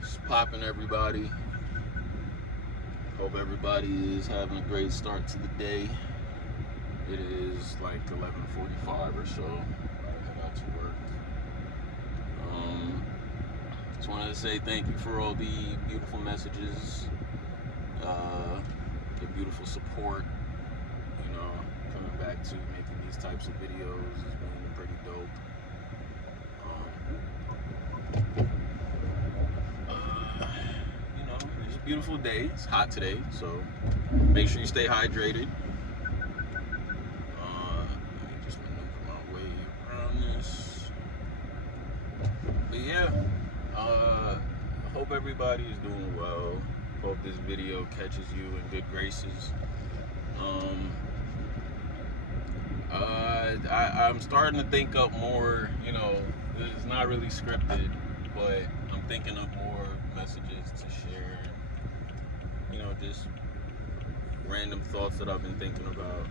Just popping, everybody. Hope everybody is having a great start to the day. It is like 11:45 or so. About to head out to work. Just wanted to say thank you for all the beautiful messages, the beautiful support. Coming back to making these types of videos has been pretty dope. It's a beautiful day. It's hot today, so make sure you stay hydrated. Let me just maneuver my way around this. But yeah, I hope everybody is doing well. Hope this video catches you in good graces. I'm starting to think up more, it's not really scripted, but I'm thinking of more messages to share. Just random thoughts that I've been thinking about.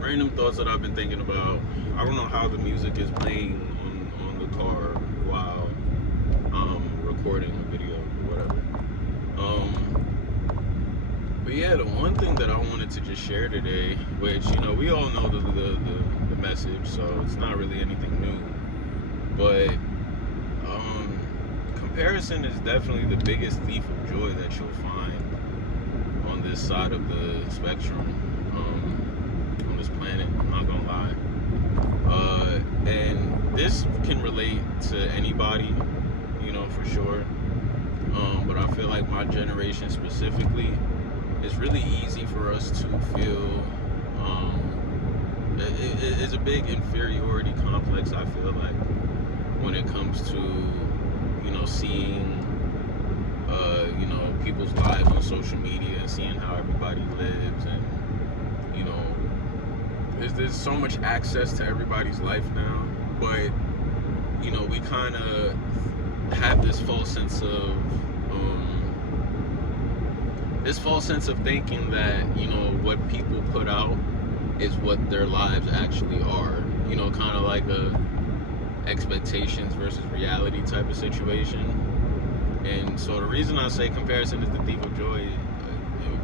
Random thoughts that I've been thinking about. I don't know how the music is playing on the car while I'm recording a video or whatever. But yeah, the one thing that I wanted to just share today, which we all know the message, so it's not really anything new. But comparison is definitely the biggest thief of joy that you'll find on this side of the spectrum. On this planet, I'm not gonna lie. And this can relate to anybody, for sure. But I feel like my generation specifically, it's really easy for us to feel it's a big inferiority complex, I feel like, when it comes to seeing people's lives on social media and seeing how everybody lives, and there's so much access to everybody's life now, but we kind of have this false sense of thinking that what people put out is what their lives actually are, kind of like a expectations versus reality type of situation. And so the reason I say comparison is the thief of joy,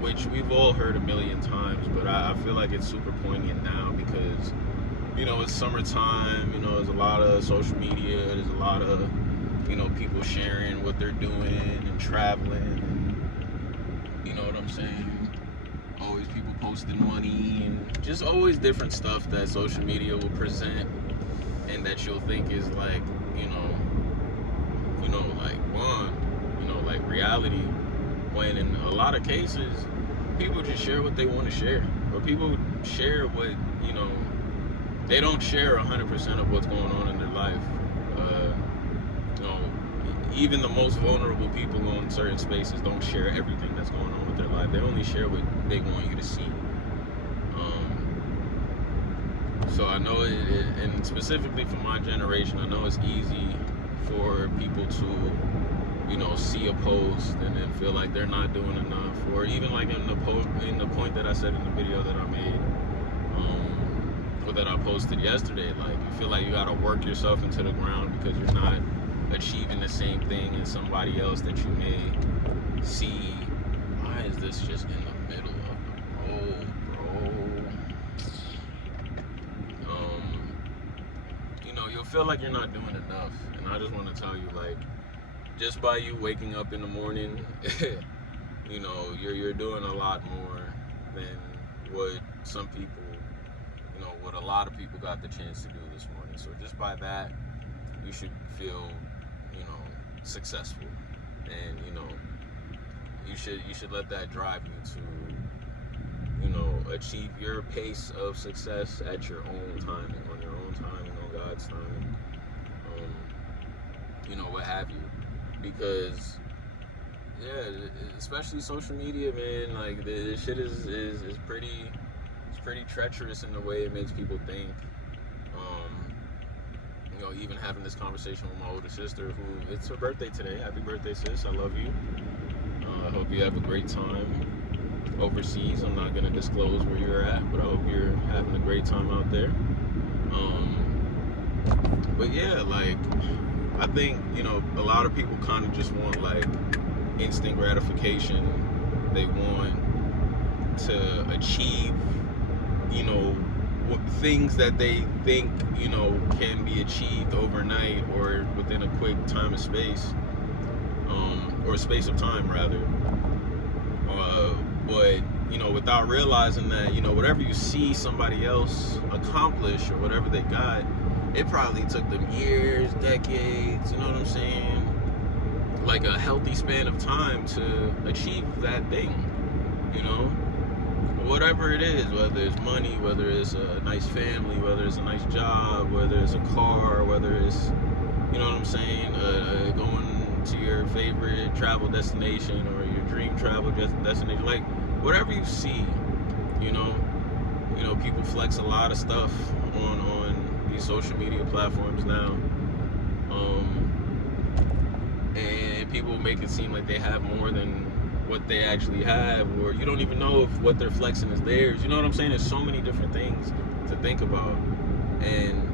which we've all heard a million times, but I feel like it's super poignant now because it's summertime. There's a lot of social media, there's a lot of people sharing what they're doing and traveling, and you know what I'm saying, always people posting money and just always different stuff that social media will present and that you'll think is like like reality, when in a lot of cases people just share what they want to share, or people share what they don't share 100% of what's going on in their life. Even the most vulnerable people in certain spaces don't share everything that's going on with their life. They only share what they want you to see. So I know and specifically for my generation, I know it's easy for people to see a post and then feel like they're not doing enough, or even like in the point that I said in the video that I made, or that I posted yesterday, like you feel like you gotta work yourself into the ground because you're not achieving the same thing as somebody else that you may see. Why is this just in the middle of the road, bro? You'll feel like you're not doing enough, and I just want to tell you, like, just by you waking up in the morning, you're doing a lot more than what some people, what a lot of people got the chance to do this morning. So just by that, you should feel, successful, and you should let that drive you to, achieve your pace of success at your own timing, on your own timing, on God's timing, what have you. Because especially social media, man, like this shit is pretty treacherous in the way it makes people think. Even having this conversation with my older sister, who, it's her birthday today. Happy birthday, sis. I love you. I hope you have a great time overseas. I'm not gonna disclose where you're at, but I hope you're having a great time out there. But yeah, like I think a lot of people kind of just want like instant gratification. They want to achieve, things that they think can be achieved overnight or within a quick time of space, or space of time rather. But without realizing that whatever you see somebody else accomplish or whatever they got, it probably took them years, decades, you know what I'm saying? Like a healthy span of time to achieve that thing, whatever it is, whether it's money, whether it's a nice family, whether it's a nice job, whether it's a car, whether it's, going to your favorite travel destination or your dream travel destination, like whatever you see, people flex a lot of stuff on these social media platforms now, and people make it seem like they have more than what they actually have, or you don't even know if what they're flexing is theirs. You know what I'm saying? There's so many different things to think about, and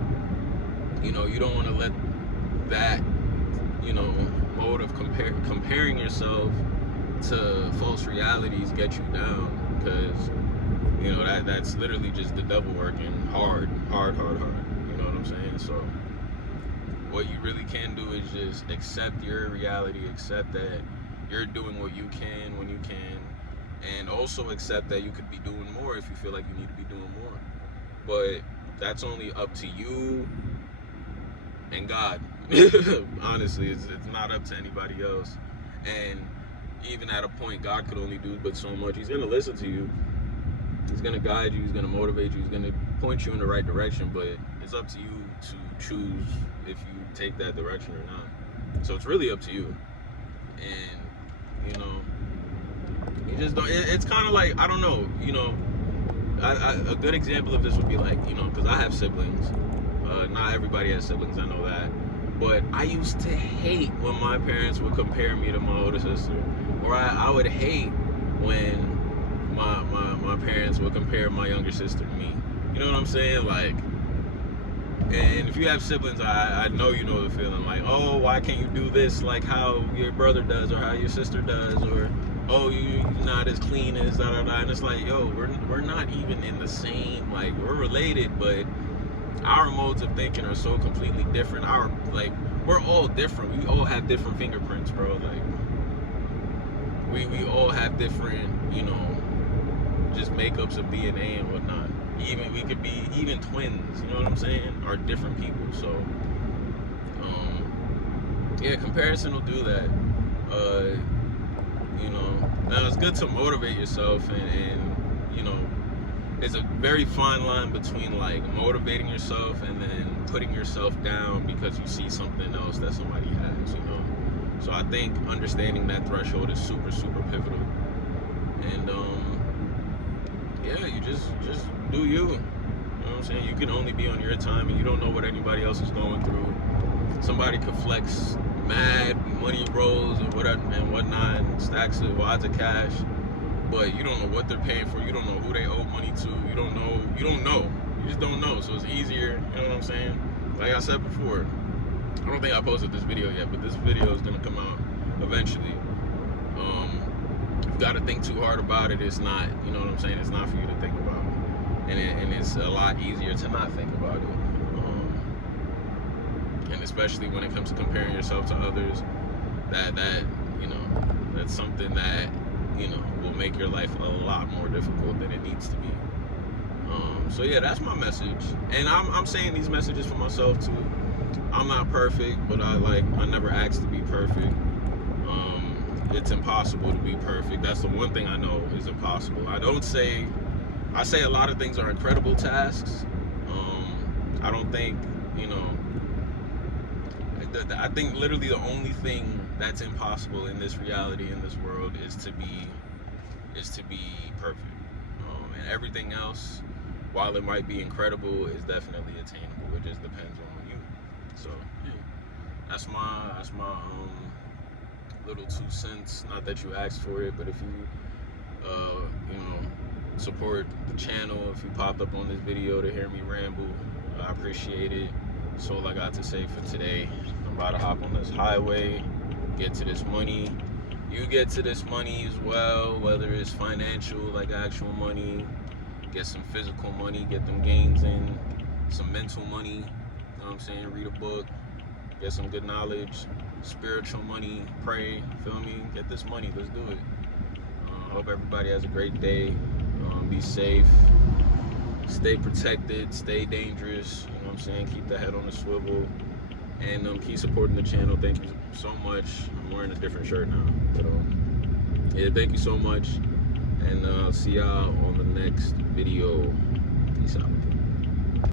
you don't want to let that mode of comparing yourself to false realities get you down, because that's literally just the devil working hard. You know what I'm saying? So what you really can do is just accept your reality, accept that you're doing what you can when you can, and also accept that you could be doing more if you feel like you need to be doing more. But that's only up to you and God. Honestly, it's not up to anybody else. And even at a point, God could only do but so much. He's gonna listen to you. He's gonna guide you. He's gonna motivate you. He's gonna point you in the right direction. But it's up to you to choose if you take that direction or not. So it's really up to you. And you just don't. It's kind of like, I don't know. A good example of this would be like, because I have siblings. Not everybody has siblings, I know that. But I used to hate when my parents would compare me to my older sister. Or I would hate when my parents would compare my younger sister to me. You know what I'm saying? Like, and if you have siblings, I know you know the feeling. Like, oh, why can't you do this like how your brother does or how your sister does? Or, oh, you're not as clean as da-da-da. And it's like, yo, we're not even in the same, like, we're related, but our modes of thinking are so completely different. We're all different. We all have different fingerprints, bro. Like, we all have different, just makeups of DNA and whatnot. We could be even twins, you know what I'm saying? Are different people. So, yeah, comparison will do that. Now it's good to motivate yourself, and it's a very fine line between like motivating yourself and then putting yourself down because you see something else that somebody has, So I think understanding that threshold is super, super pivotal. And yeah, you just do you. You know what I'm saying? You can only be on your time, and you don't know what anybody else is going through. Somebody could flex mad money rolls and whatnot, and stacks of wads of cash, but you don't know what they're paying for. You don't know who they owe money to. You don't know. You just don't know. So it's easier. You know what I'm saying? Like I said before, I don't think I posted this video yet, but this video is gonna come out eventually. You gotta think too hard about it. It's not. You know what I'm saying? It's not for you to think about, and it's a lot easier to not think about it. And especially when it comes to comparing yourself to others, that's something that will make your life a lot more difficult than it needs to be. So yeah, that's my message, and I'm saying these messages for myself too. I'm not perfect, but I never asked to be perfect. It's impossible to be perfect. That's the one thing I know is impossible. I say a lot of things are incredible tasks. I don't think, I think literally the only thing that's impossible in this reality, in this world, is to be perfect. And everything else, while it might be incredible, is definitely attainable. It just depends on you. So yeah, that's my little 2 cents. Not that you asked for it, but if you, you know, support the channel, if you popped up on this video to hear me ramble, I appreciate it. That's all I got to say for today. I'm about to hop on this highway, get to this money. You get to this money as well, whether it's financial, like actual money, get some physical money, get them gains in, some mental money, you know what I'm saying, read a book, get some good knowledge, spiritual money, pray, feel me, get this money, let's do it. Hope everybody has a great day, be safe, stay protected, stay dangerous, you know what I'm saying, keep the head on the swivel, and keep supporting the channel. Thank you so much. I'm wearing a different shirt now, but yeah, thank you so much, and I'll see y'all on the next video. Peace out.